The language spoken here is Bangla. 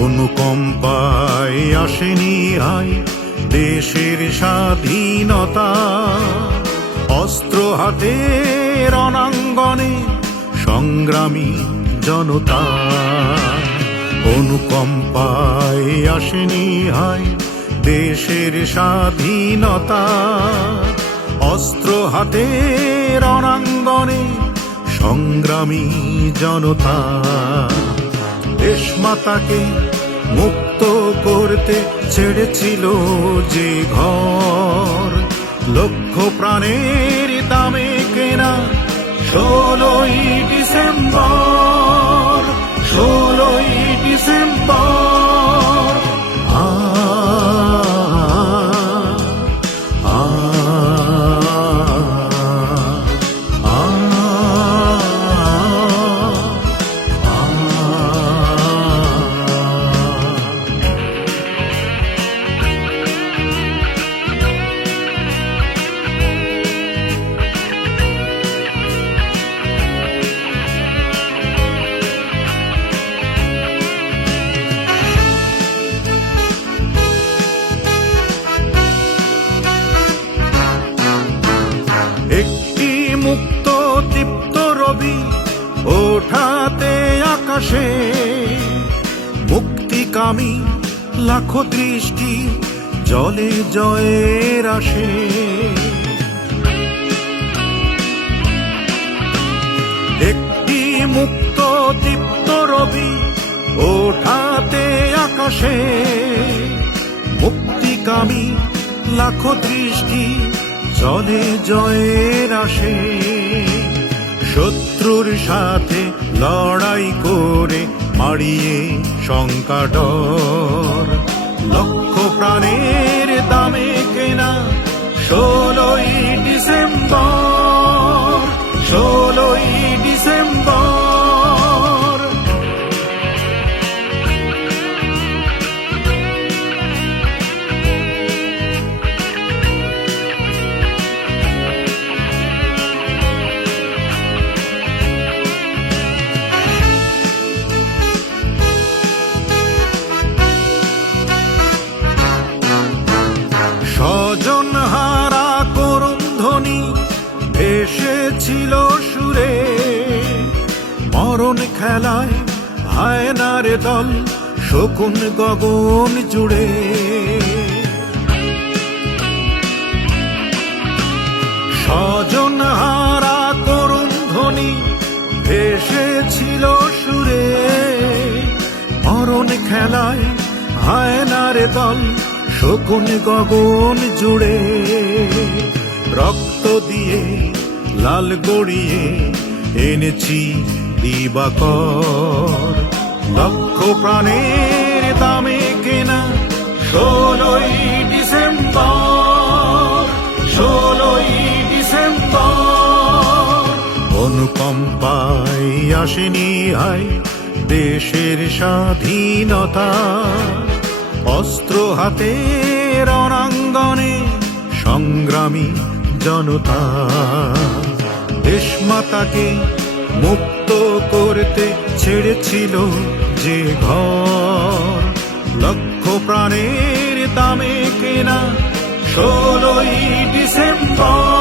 অনুকম্পায় আসেনি আয় দেশের স্বাধীনতা, অস্ত্র হাতে রণাঙ্গনে সংগ্রামী জনতা। অনুকম্পায় আসেনি আয় দেশের স্বাধীনতা, অস্ত্র হাতে রণাঙ্গনে সংগ্রামী জনতা। দেশমাতাকে মুক্ত করতে ছেড়েছিল যে ঘর, লক্ষ প্রাণের দামে কেনা 16ই ডিসেম্বর, 16ই ডিসেম্বর। আ আ একটি মুক্ত দীপ্ত রবি ওঠাতে আকাশে, মুক্তিকামী লাখো দৃষ্টি জলে জয়ের আসে। একটি মুক্ত দীপ্ত রবি ওঠাতে আকাশে, মুক্তিকামী লাখো দৃষ্টি জলে জয়ের আসে। শত্রুর সাথে লড়াই করে মারিয়ে শঙ্কা ডর, লক্ষ প্রাণের দামে কেনা 16ই ডিসেম্বর, 16ই ডিসেম্বর। স্বজন হারা করুণ ধ্বনি ভেসেছিল সুরে, মরণ খেলায় হায়নার দল শকুন গগন জুড়ে। স্বজন হারা করুণ ধ্বনি ভেসেছিল সুরে, মরণ খেলায় হায়নার দল শকুন গগন জুড়ে। রক্ত দিয়ে লাল গড়িয়ে এনেছি দিবাকর, লক্ষ প্রাণের দামে কেনা 16ই ডিসেম্বর, 16ই ডিসেম্বর। অনুকম্পায় আসেনি আয় দেশের স্বাধীনতা, অস্ত্র হাতে রণাঙ্গনে সংগ্রামী জনতা। দেশমাতাকে মুক্ত করতে ছেড়েছিল যে ঘর, লক্ষ প্রাণের দামে কেনা 16ই ডিসেম্বর।